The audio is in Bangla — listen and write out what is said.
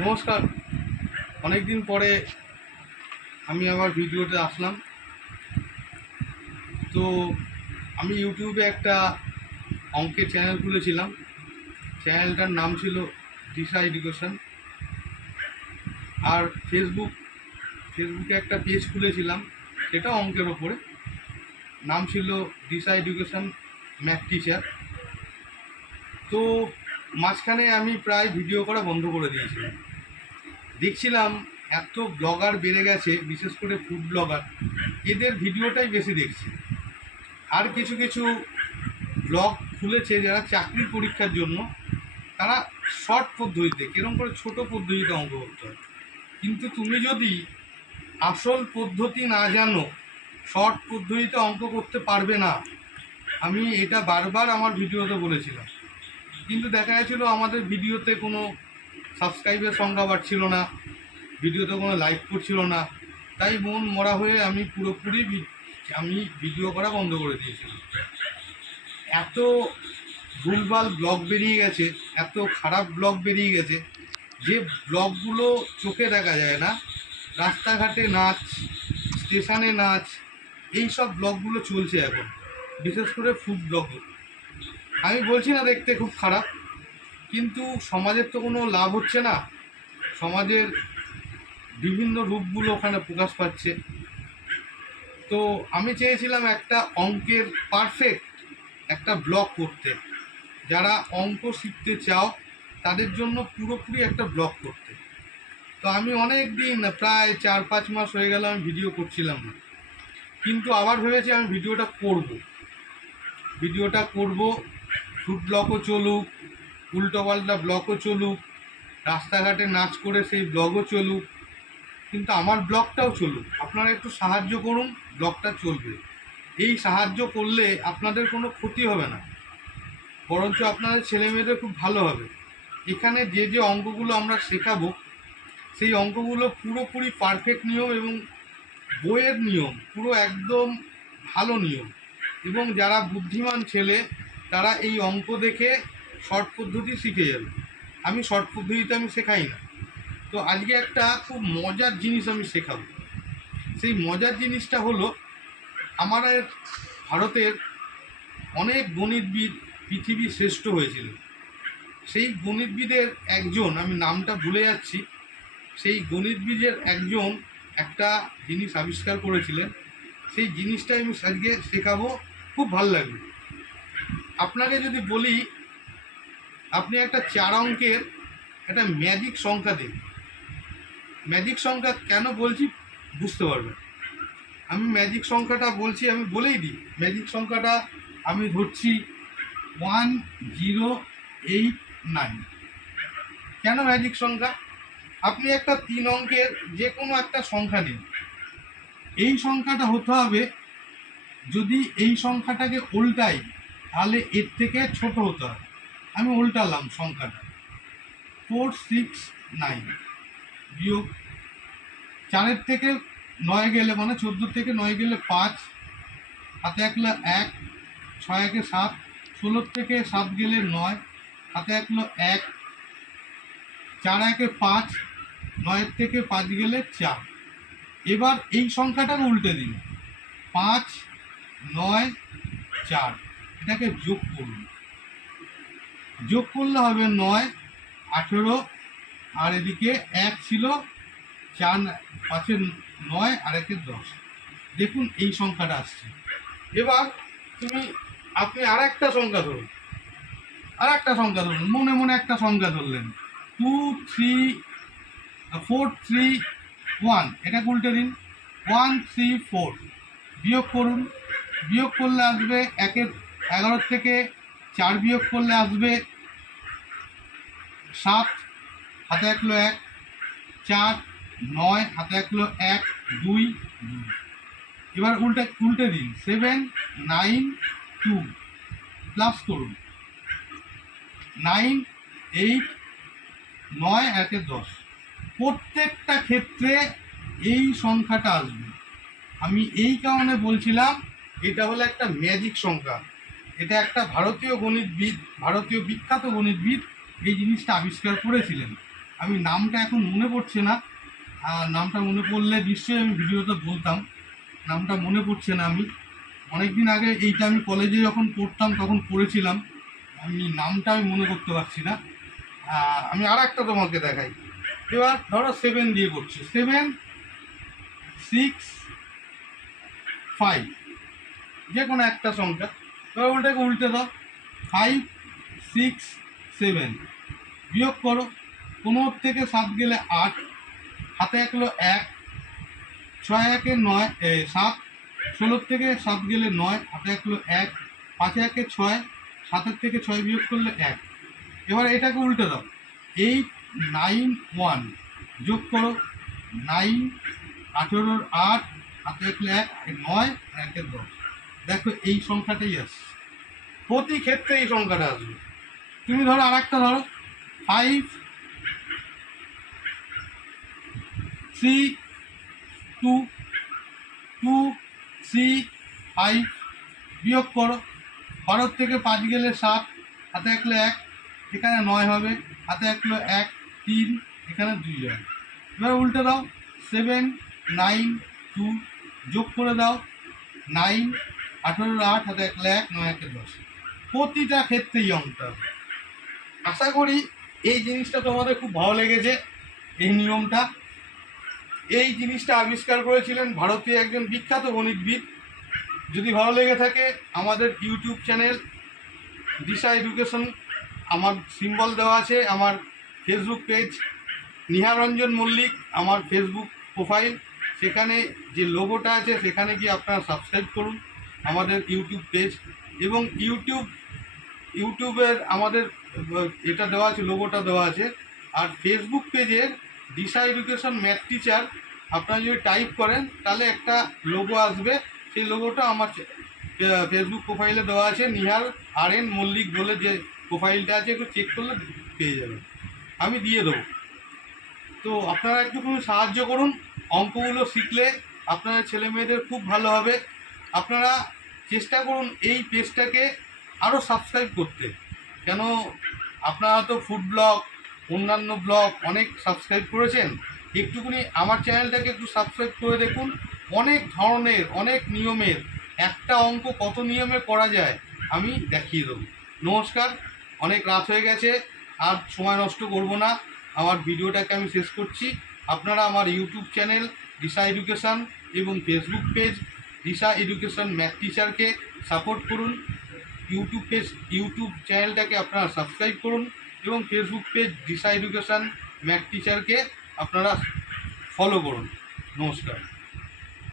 নমস্কার। অনেক দিন পরে আমি আবার ভিডিওতে আসলাম। তো আমি ইউটিউবে একটা অঙ্কের চ্যানেল খুলেছিলাম। চ্যানেলটার নাম ছিল দিশা এডুকেশন। আর ফেসবুকে একটা পেজ খুলেছিলাম, সেটা অঙ্কের ওপরে। নাম ছিল দিশা এডুকেশন ম্যাথ টিচার। তো মাঝখানে আমি প্রায় ভিডিও করা বন্ধ করে দিয়েছিলাম। দেখছিলাম এত ব্লগার বেড়ে গেছে, বিশেষ করে ফুড ব্লগার, এদের ভিডিওটাই বেশি দেখছি। আর কিছু কিছু ব্লগ খুলেছে যারা চাকরির পরীক্ষার জন্য, তারা শর্ট পদ্ধতিতে কীরকম করে ছোট পদ্ধতিতে অঙ্ক করতে হয়। কিন্তু তুমি যদি আসল পদ্ধতি না জানো, শর্ট পদ্ধতিতে অঙ্ক করতে পারবে না। আমি এটা বারবার আমার ভিডিওতে বলেছিলাম, কিন্তু দেখা গেছিলো আমাদের ভিডিওতে কোনো সাবস্ক্রাইবের সংখ্যা বাড়ছিল না, ভিডিওতে কোনো লাইক করছিল না। তাই মন মরা হয়ে আমি পুরোপুরি ভিডিও করা বন্ধ করে দিয়েছিলাম। এত ভুলভাল ব্লগ বেরিয়ে গেছে, এত খারাপ ব্লগ বেরিয়ে গেছে, যে ব্লগগুলো চোখে দেখা যায় না। রাস্তাঘাটে নাচ, স্টেশনে নাচ, এই সব ব্লগগুলো চলছে এখন, বিশেষ করে ফুড ব্লগ। আমি বলছি না দেখতে খুব খারাপ, কিন্তু সমাজের তো কোনো লাভ হচ্ছে না। সমাজের বিভিন্ন রূপগুলো ওখানে প্রকাশ পাচ্ছে। তো আমি চেয়েছিলাম একটা অঙ্কের পারফেক্ট একটা ব্লগ করতে। যারা অঙ্ক শিখতে চাও তাদের জন্য পুরোপুরি একটা ব্লগ করতে। তো আমি অনেক দিন, প্রায় 4-5 মাস হয়ে গেল আমি ভিডিও করছিলাম না। কিন্তু আবার ভেবেছি আমি ভিডিওটা করব। ফুড ব্লগও চলুক, উল্টোপাল্টা ব্লগও চলুক, রাস্তাঘাটে নাচ করে সেই ব্লগও চলুক, কিন্তু আমার ব্লগটাও চলুক। আপনারা একটু সাহায্য করুন, ব্লগটা চলবে। এই সাহায্য করলে আপনাদের কোনো ক্ষতি হবে না, বরঞ্চ আপনাদের ছেলেমেয়েদের খুব ভালো হবে। এখানে যে যে অঙ্কগুলো আমরা শেখাবো, সেই অঙ্কগুলো পুরোপুরি পারফেক্ট নিয়ম এবং বইয়ের নিয়ম, পুরো একদম ভালো নিয়ম। এবং যারা বুদ্ধিমান ছেলে তারা এই অঙ্ক দেখে শর্ট পদ্ধতি শিখে যাবে। আমি শর্ট পদ্ধতিতে আমি শেখাই না। তো আজকে একটা খুব মজার জিনিস আমি শেখাবো। সেই মজার জিনিসটা হলো, আমাদের ভারতের অনেক গণিতবিদ পৃথিবীর শ্রেষ্ঠ হয়েছিল। সেই গণিতবিদের একজন, আমি নামটা ভুলে যাচ্ছি, সেই গণিতবিদের একজন একটা জিনিস আবিষ্কার করেছিলেন। সেই জিনিসটাই আমি আজকে শেখাবো, খুব ভালো লাগবে। আপনাকে যদি বলি, আপনি একটা 4 অঙ্কের একটা ম্যাজিক সংখ্যা দিন। ম্যাজিক সংখ্যা কেন বলছি বুঝতে পারবেন। আমি ম্যাজিক সংখ্যাটা বলছি, আমি বলেই দিই। ম্যাজিক সংখ্যাটা আমি ধরছি 1089। কেন ম্যাজিক সংখ্যা? আপনি একটা 3 অঙ্কের যে কোনো একটা সংখ্যা নিন। এই সংখ্যাটা হতে হবে, যদি এই সংখ্যাটাকে উল্টাই তাহলে এর থেকে ছোট হতে হবে। আমি উল্টালাম সংখ্যাটা, 469 বিয়োগ 4 থেকে 9 গেলে, মানে 14 থেকে 9 গেলে 5, হাতে 1 1, 6 1 7, 16 থেকে 7 গেলে 9, হাতে 1 1, 4 1 5, 9 থেকে 5 গেলে 4। এবার এই সংখ্যাটাকে উল্টে দিন, 5 9 4, এটাকে যোগ করুন। যোগ করলে হবে 9 18, আর এদিকে 1 ছিল, 4 5 9 আর 1 10। দেখুন এই সংখ্যাটা আসছে। এবার আপনি আর একটা সংখ্যা ধরুন, মনে মনে একটা সংখ্যা ধরলেন, 2 3 4 3 1, এটাকে উল্টে দিন, 1 3 4। বিয়োগ করুন, বিয়োগ করলে আসবে 11 থেকে 4 বিয়োগ করলে আসবে 7, হাতে 1 1, 4 9, হাতে 1 1 2 2। এবার উল্টে দিন, 7 9 2, প্লাস করুন, 9 8 9 1 10। প্রত্যেকটা ক্ষেত্রে এই সংখ্যাটা আসবে। আমি এই কারণে বলছিলাম, এটা হলো একটা ম্যাজিক সংখ্যা। এটা একটা ভারতীয় বিখ্যাত গণিতবিদ এই জিনিসটা আবিষ্কার করেছিলেন। আমি নামটা এখন মনে পড়ছে না, নামটা মনে পড়লে নিশ্চয়ই আমি ভিডিওতে বলতাম। নামটা মনে পড়ছে না, আমি অনেক দিন আগে এইটা আমি কলেজে যখন পড়তাম তখন পড়েছিলাম, নামটা আমি মনে করতে পারছি না। আমি আর একটা তোমাকে দেখাই। এবার ধরো 7 দিয়ে করছি, 7 6 5, যে কোনো একটা সংখ্যা। এবার ওটাকে উল্টে দাও, 5 6 7, বিয়োগ করো। 15 থেকে 7 গেলে 8, হাতে একলো 1, 6 একে 9 7, 16 থেকে 7 গেলে 9, হাতে একলো 1, 5 একে 6, 7 থেকে 6 বিয়োগ করলে 1। এবার এটাকে উল্টে দাও, 8 9 1, যোগ করো 9 18 8, হাতে একলো 1, 9 আর 1 10। দেখো এই সংখ্যাটাই আসছে, প্রতি ক্ষেত্রে এই সংখ্যাটা আসবে। তুমি ধরো আর একটা ধরো, 5 3 2 2 3 5, বিয়োগ করো। 12 থেকে 5 গেলে 7, হাতে একলো 1, এখানে 9 হবে, হাতে একলো 1 3, এখানে 2 হবে। এবার উল্টে দাও, 7 9 2, যোগ করে দাও 9 18 8, হাতে একলো 1, 9 1 10। প্রতিটা ক্ষেত্রেই অঙ্কটা। আশা করি এই জিনিসটা তোমাদের খুব ভালো লেগেছে। এই নিয়মটা, এই জিনিসটা আবিষ্কার করেছিলেন ভারতীয় একজন বিখ্যাত গণিতবিদ। যদি ভালো লেগে থাকে আমাদের ইউটিউব চ্যানেল দিশা এডুকেশন, আমার সিম্বল দেওয়া আছে, আমার ফেসবুক পেজ নিহারঞ্জন মল্লিক, আমার ফেসবুক প্রোফাইল, সেখানে যে লোগোটা আছে সেখানে গিয়ে আপনারা সাবস্ক্রাইব করুন আমাদের ইউটিউব পেজ। এবং ইউটিউবের আমাদের এটা দেওয়া আছে, লোগোটা দেওয়া আছে। আর ফেসবুক পেজের দিশা এডুকেশন ম্যাথ টিচার আপনারা যদি টাইপ করেন তাহলে একটা লোগো আসবে, সেই লোগোটা আমার ফেসবুক প্রোফাইলে দেওয়া আছে, নিহার RN মল্লিক বলে যে প্রোফাইলটা আছে, একটু চেক করলে পেয়ে যাবেন, আমি দিয়ে দেবো। তো আপনারা একটুখানি সাহায্য করুন, অঙ্কগুলো শিখলে আপনাদের ছেলে মেয়েদের খুব ভালো হবে। আপনারা চেষ্টা করুন এই পেজটাকে আরও সাবস্ক্রাইব করতে, কেন আপনারা তো ফুড ব্লগ, অন্যান্য ব্লগ অনেক সাবস্ক্রাইব করেছেন, একটুখানি আমার চ্যানেলটাকে একটু সাবস্ক্রাইব করে দেখুন। অনেক ধরনের, অনেক নিয়মের, একটা অঙ্ক কত নিয়মে করা যায় আমি দেখিয়ে দেবো। নমস্কার, অনেক রাত হয়ে গেছে, আর সময় নষ্ট করব না, আমার ভিডিওটাকে আমি শেষ করছি। আপনারা আমার ইউটিউব চ্যানেল দিশা এডুকেশান এবং ফেসবুক পেজ দিশা এডুকেশান ম্যাথ টিচারকে সাপোর্ট করুন। ইউটিউব চ্যানেলটাকে আপনারা সাবস্ক্রাইব করুন এবং ফেসবুক পেজ দিশা এডুকেশান ম্যাথ টিচারকে আপনারা ফলো করুন। নমস্কার।